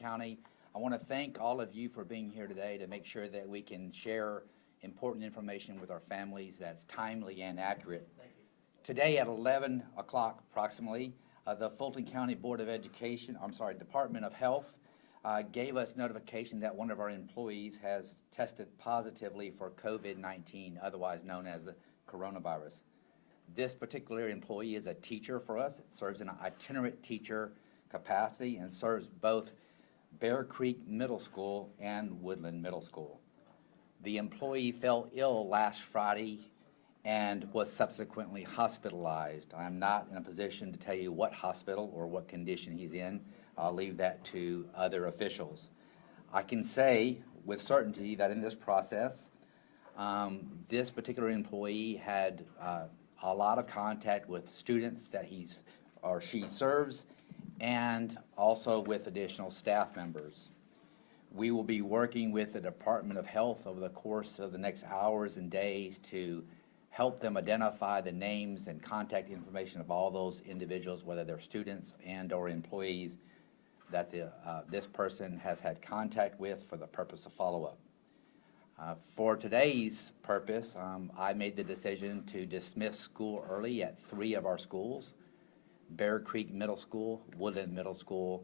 County. I want to thank all of you for being here today to make sure that we can share important information with our families that's timely and accurate. Thank you. Today at 11 o'clock approximately, the Fulton County Board of Education, Department of Health gave us notification that one of our employees has tested positively for COVID-19, otherwise known as the coronavirus. This particular employee is a teacher for us. It serves in an itinerant teacher capacity and serves both Bear Creek Middle School and Woodland Middle School. The employee fell ill last Friday and was subsequently hospitalized. I'm not in a position to tell you what hospital or what condition he's in. I'll leave that to other officials. I can say with certainty that in this process, this particular employee had a lot of contact with students that he's or she serves, and also with additional staff members. We will be working with the Department of Health over the course of the next hours and days to help them identify the names and contact information of all those individuals, whether they're students and or employees, that this person has had contact with for the purpose of follow-up. For today's purpose, I made the decision to dismiss school early at 3 of our schools: Bear Creek Middle School, Woodland Middle School,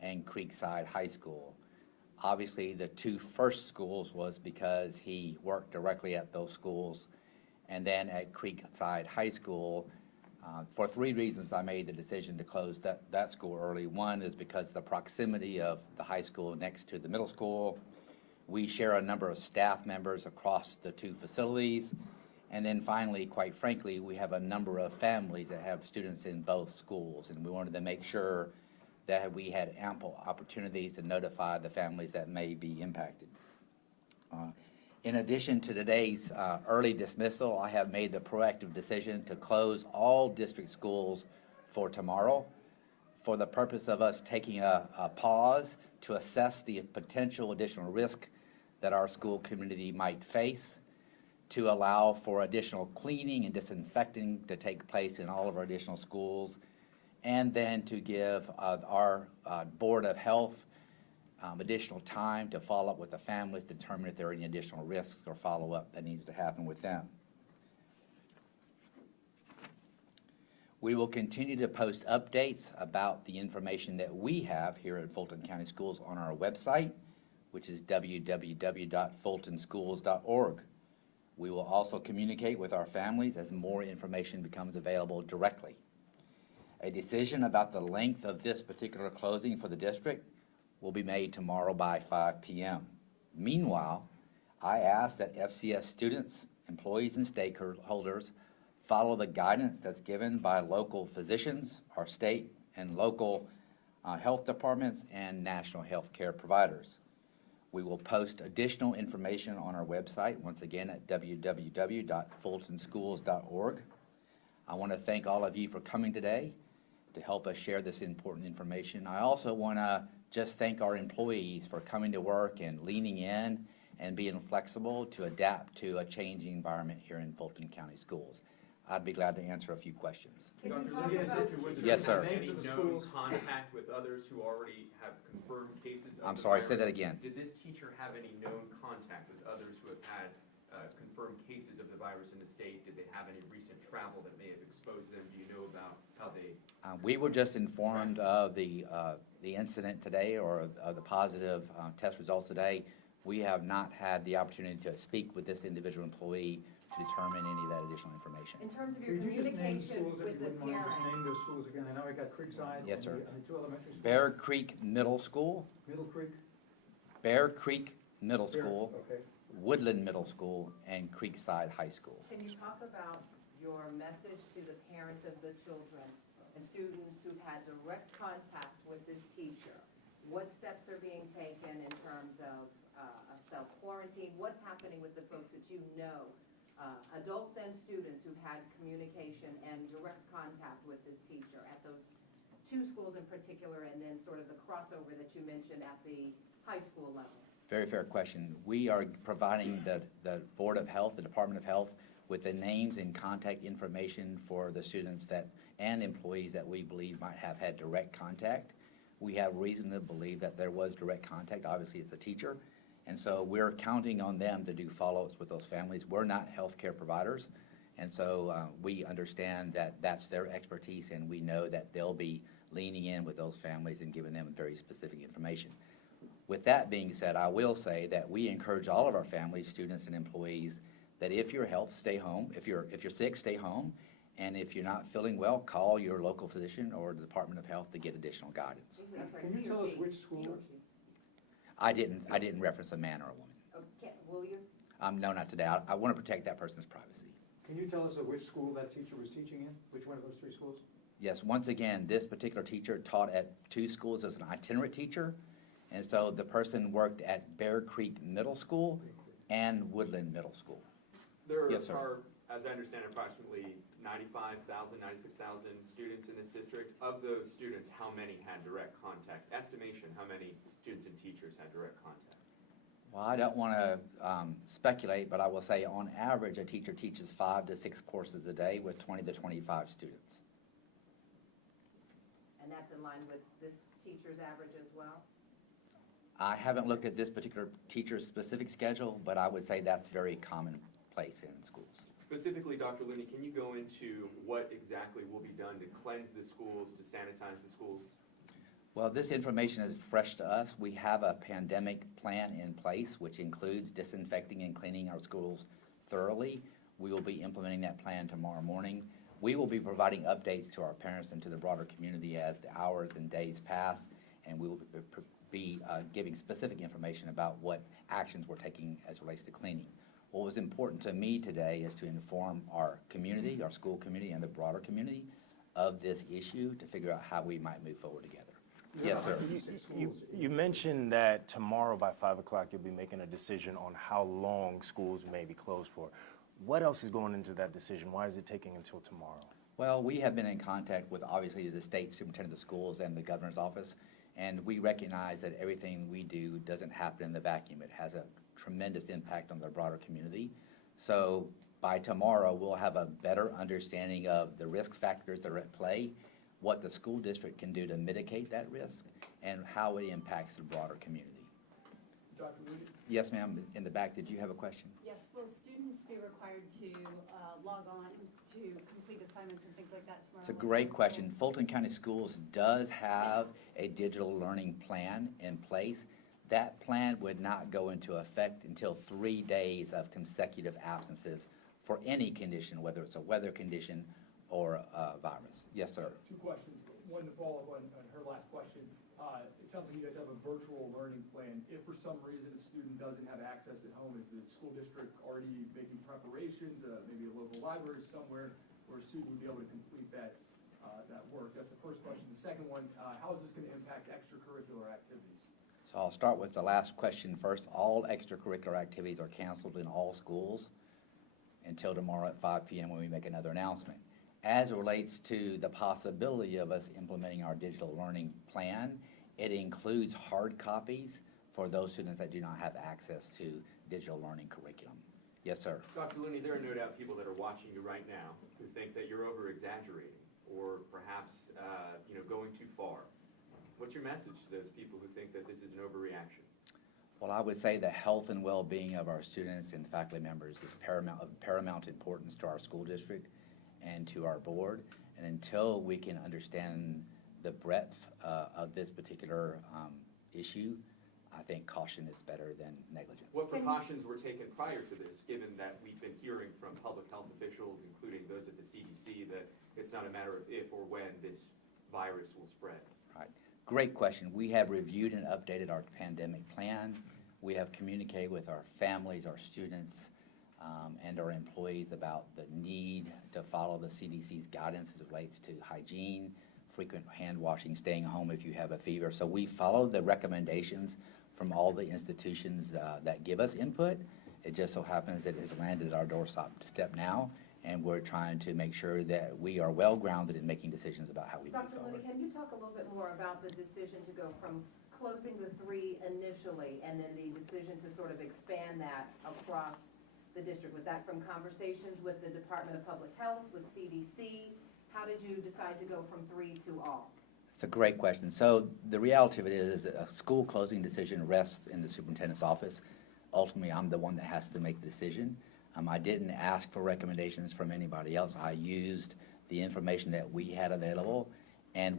and Creekside High School. Obviously, the 2 first schools was because he worked directly at those schools, and then at Creekside High School, for 3 reasons I made the decision to close that school early. One is because of the proximity of the high school next to the middle school. We share a number of staff members across the 2 facilities. And then finally, quite frankly, we have a number of families that have students in both schools, and we wanted to make sure that we had ample opportunities to notify the families that may be impacted. In addition to today's early dismissal, I have made the proactive decision to close all district schools for tomorrow for the purpose of us taking a pause to assess the potential additional risk that our school community might face, to allow for additional cleaning and disinfecting to take place in all of our additional schools, and then to give our Board of Health additional time to follow up with the families, determine if there are any additional risks or follow-up that needs to happen with them. We will continue to post updates about the information that we have here at Fulton County Schools on our website, which is www.fultonschools.org. We will also communicate with our families as more information becomes available directly. A decision about the length of this particular closing for the district will be made tomorrow by 5 p.m. Meanwhile, I ask that FCS students, employees, and stakeholders follow the guidance that's given by local physicians, our state and local health departments, and national health care providers. We will post additional information on our website, once again at www.fultonschools.org. I want to thank all of you for coming today to help us share this important information. I also want to just thank our employees for coming to work and leaning in and being flexible to adapt to a changing environment here in Fulton County Schools. I'd be glad to answer a few questions. Yes, sir. Any known contact with others who already have confirmed cases of I'm sorry, the say virus? that again. Did this teacher have any known contact with others who have had confirmed cases of the virus in the state? Did they have any recent travel that may have exposed them? Do you know about how they... We were just informed of the incident today, or of the positive test results today. We have not had the opportunity to speak with this individual employee to determine any of that additional information. In terms of your communication with the parents. Just name those schools again. I know I got Creekside. Yes, sir. And the 2 elementary schools. Bear Creek Middle School. Middle Creek. Bear Creek Middle School. Okay. Woodland Middle School, and Creekside High School. Can you talk about your message to the parents of the children and students who've had direct contact with this teacher? What steps are being taken in terms of self-quarantine? What's happening with the folks that you know, adults and students who've had communication and direct contact with this teacher at those 2 schools in particular, and then sort of the crossover that you mentioned at the high school level? Very fair question. We are providing the Board of Health, the Department of Health, with the names and contact information for the students that and employees that we believe might have had direct contact We have reason to believe that there was direct contact. Obviously, it's a teacher. And so we're counting on them to do follow-ups with those families. We're not healthcare providers. And so we understand that that's their expertise, and we know that they'll be leaning in with those families and giving them very specific information. With that being said, I will say that we encourage all of our families, students, and employees that if you're health, stay home. If you're sick, stay home. And if you're not feeling well, call your local physician or the Department of Health to get additional guidance. Can you tell us which school? I didn't reference a man or a woman. Okay, will you? No, not today. I want to protect that person's privacy. Can you tell us at which school that teacher was teaching in? Which one of those 3 schools? Yes, once again, this particular teacher taught at 2 schools as an itinerant teacher. And so the person worked at Bear Creek Middle School and Woodland Middle School. There Yes, sir. are, as I understand, approximately 95,000, 96,000 students in this district. Of those students, how many had direct contact? Estimation, how many students and teachers had direct contact? Well, I don't want to speculate, but I will say on average, a teacher teaches 5 to 6 courses a day with 20 to 25 students. And that's in line with this teacher's average as well? I haven't looked at this particular teacher's specific schedule, but I would say that's very commonplace in schools. Specifically, Dr. Looney, can you go into what exactly will be done to cleanse the schools, to sanitize the schools? Well, this information is fresh to us. We have a pandemic plan in place, which includes disinfecting and cleaning our schools thoroughly. We will be implementing that plan tomorrow morning. We will be providing updates to our parents and to the broader community as the hours and days pass, and we will be giving specific information about what actions we're taking as it relates to cleaning. What was important to me today is to inform our community, our school community, and the broader community of this issue to figure out how we might move forward together. Yes, sir. You mentioned that tomorrow by 5 o'clock you'll be making a decision on how long schools may be closed for. What else is going into that decision? Why is it taking until tomorrow? Well, we have been in contact with obviously the state superintendent of schools and the governor's office, and we recognize that everything we do doesn't happen in the vacuum. It has a tremendous impact on the broader community. So by tomorrow, we'll have a better understanding of the risk factors that are at play, what the school district can do to mitigate that risk, and how it impacts the broader community. Dr. Moody? Yes, ma'am. In the back, did you have a question? Yes, will students be required to log on to complete assignments and things like that tomorrow? It's a great question. Fulton County Schools does have a digital learning plan in place. That plan would not go into effect until 3 days of consecutive absences for any condition, whether it's a weather condition or a virus. Yes, sir. 2 questions. One to follow up on her last question. It sounds like you guys have a virtual learning plan. If for some reason a student doesn't have access at home, is the school district already making preparations, maybe a local library somewhere, where a student would be able to complete that work? That's the first question. The second one, how is this going to impact extracurricular activities? So I'll start with the last question first. All extracurricular activities are canceled in all schools until tomorrow at 5 p.m. when we make another announcement. As it relates to the possibility of us implementing our digital learning plan, it includes hard copies for those students that do not have access to digital learning curriculum. Yes, sir. Dr. Looney, there are no doubt people that are watching you right now who think that you're over-exaggerating or perhaps going too far. What's your message to those people who think that this is an overreaction? Well, I would say the health and well-being of our students and faculty members is of paramount importance to our school district and to our board. And until we can understand the breadth of this particular issue, I think caution is better than negligence. What precautions were taken prior to this, given that we've been hearing from public health officials, including those at the CDC, that it's not a matter of if or when this virus will spread? Right. Great question. We have reviewed and updated our pandemic plan. We have communicated with our families, our students, and our employees about the need to follow the CDC's guidance as it relates to hygiene, frequent hand washing, staying home if you have a fever. So we follow the recommendations from all the institutions that give us input. It just so happens that it's landed at our doorstep now, and we're trying to make sure that we are well grounded in making decisions about how we move Dr. forward. Looney, can you talk a little bit more about the decision to go from closing the 3 initially and then the decision to sort of expand that across the district? Was that from conversations with the Department of Public Health, with CDC? How did you decide to go from 3 to all? It's a great question. So the reality of it is a school closing decision rests in the superintendent's office. Ultimately, I'm the one that has to make the decision. I didn't ask for recommendations from anybody else. I used the information that we had available, and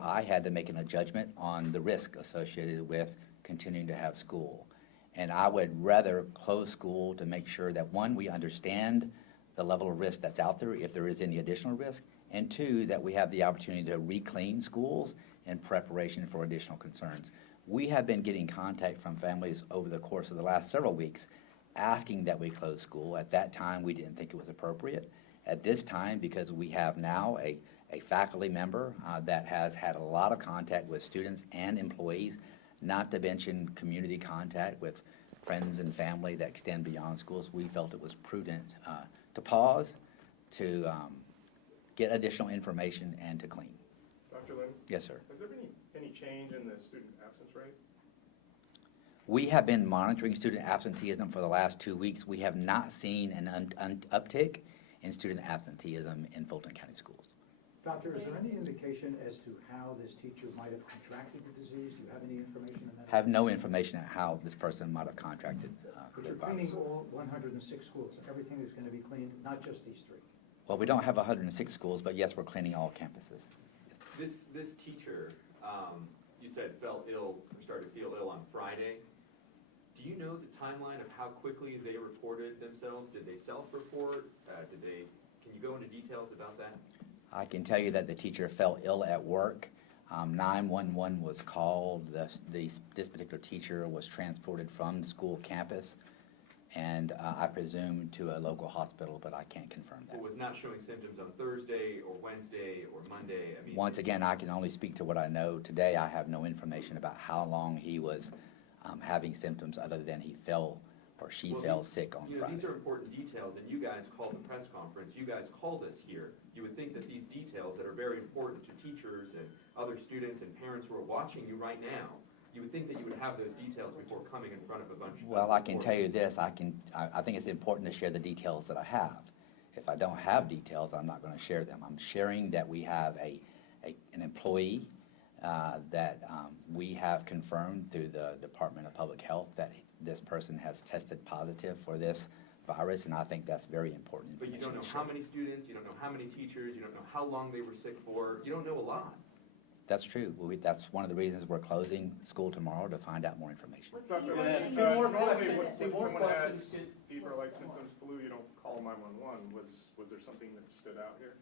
I had to make a judgment on the risk associated with continuing to have school. And I would rather close school to make sure that, one, we understand the level of risk that's out there, if there is any additional risk, and two, that we have the opportunity to re-clean schools in preparation for additional concerns. We have been getting contact from families over the course of the last several weeks asking that we close school. At that time, we didn't think it was appropriate. At this time, because we have now a faculty member that has had a lot of contact with students and employees, not to mention community contact with friends and family that extend beyond schools, we felt it was prudent to pause, to get additional information, and to clean. Dr. Lynn? Yes, sir. Has there been any change in the student absence rate? We have been monitoring student absenteeism for the last 2 weeks. We have not seen an uptick in student absenteeism in Fulton County schools. Doctor, is there any indication as to how this teacher might have contracted the disease? Do you have any information on that? Have no information on how this person might have contracted But the you're cleaning virus. all 106 schools. Everything is going to be cleaned, not just these three. Well, we don't have 106 schools, but yes, we're cleaning all campuses. This teacher, you said fell ill, or started to feel ill on Friday. Do you know the timeline of how quickly they reported themselves? Did they self-report? Can you go into details about that? I can tell you that the teacher fell ill at work. 911 was called. This particular teacher was transported from the school campus, and I presume to a local hospital, but I can't confirm that. But was not showing symptoms on Thursday or Wednesday or Monday? I mean, Once again, I can only speak to what I know today. I have no information about how long he was having symptoms other than he fell or she well, fell sick on Friday. These are important details, and you guys called the press conference. You guys called us here. You would think that these details that are very important to teachers and other students and parents who are watching you right now, you would think that you would have those details before coming in front of a bunch of Well, I can tell you reporters. this, I think it's important to share the details that I have. If I don't have details, I'm not going to share them. I'm sharing that we have an employee that we have confirmed through the Department of Public Health that this person has tested positive for this virus, and I think that's very important But you information don't know to how share. many students, you don't know how many teachers, you don't know how long they were sick for, you don't know a lot. That's true. That's one of the reasons we're closing school tomorrow, to find out more information. Dr. Yeah, Lynn, two more normally questions. when More someone has questions. fever-like symptoms, flu, you don't call 911. Was there something that stood out here?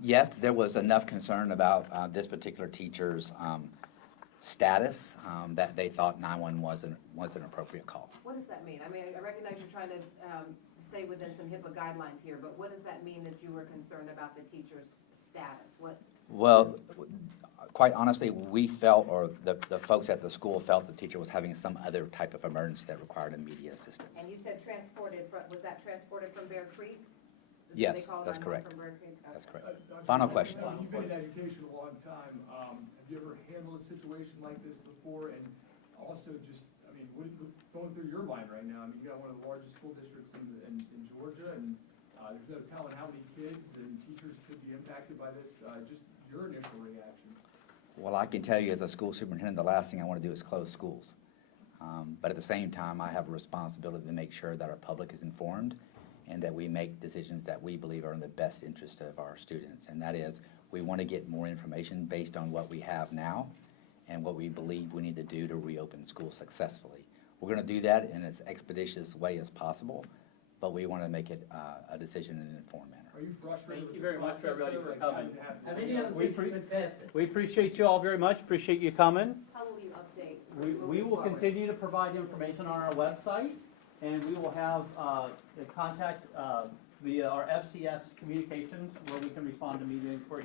Yes, there was enough concern about this particular teacher's status that they thought 911 was an appropriate call. What does that mean? I mean, I recognize you're trying to stay within some HIPAA guidelines here, but what does that mean that you were concerned about the teacher's status? What? Well, quite honestly, we felt, or the folks at the school felt the teacher was having some other type of emergency that required immediate assistance. And you said was that transported from Bear Creek? Yes, They called that's 911 correct. From Bear Creek? That's Okay. correct. Dr. Final Lynn, question. You've been in education a long time. Have you ever handled a situation like this before? And also just, I mean, what's going through your mind right now? I mean, you got one of the largest school districts in Georgia, and there's no telling how many kids and teachers could be impacted by this. Just your initial reaction. Well, I can tell you as a school superintendent, the last thing I want to do is close schools. But at the same time, I have a responsibility to make sure that our public is informed and that we make decisions that we believe are in the best interest of our students. And that is, we want to get more information based on what we have now and what we believe we need to do to reopen schools successfully. We're going to do that in as expeditious way as possible, but we want to make it a decision in an informed manner. Are you frustrated? Thank you with very the much, process, everybody, though? for Like, coming. having to Have any other we teachers been tested? We appreciate you all very much, appreciate you coming. How will you update? We moving will forward? continue to provide information on our website, and we will have contact via our FCS communications where we can respond to media inquiries.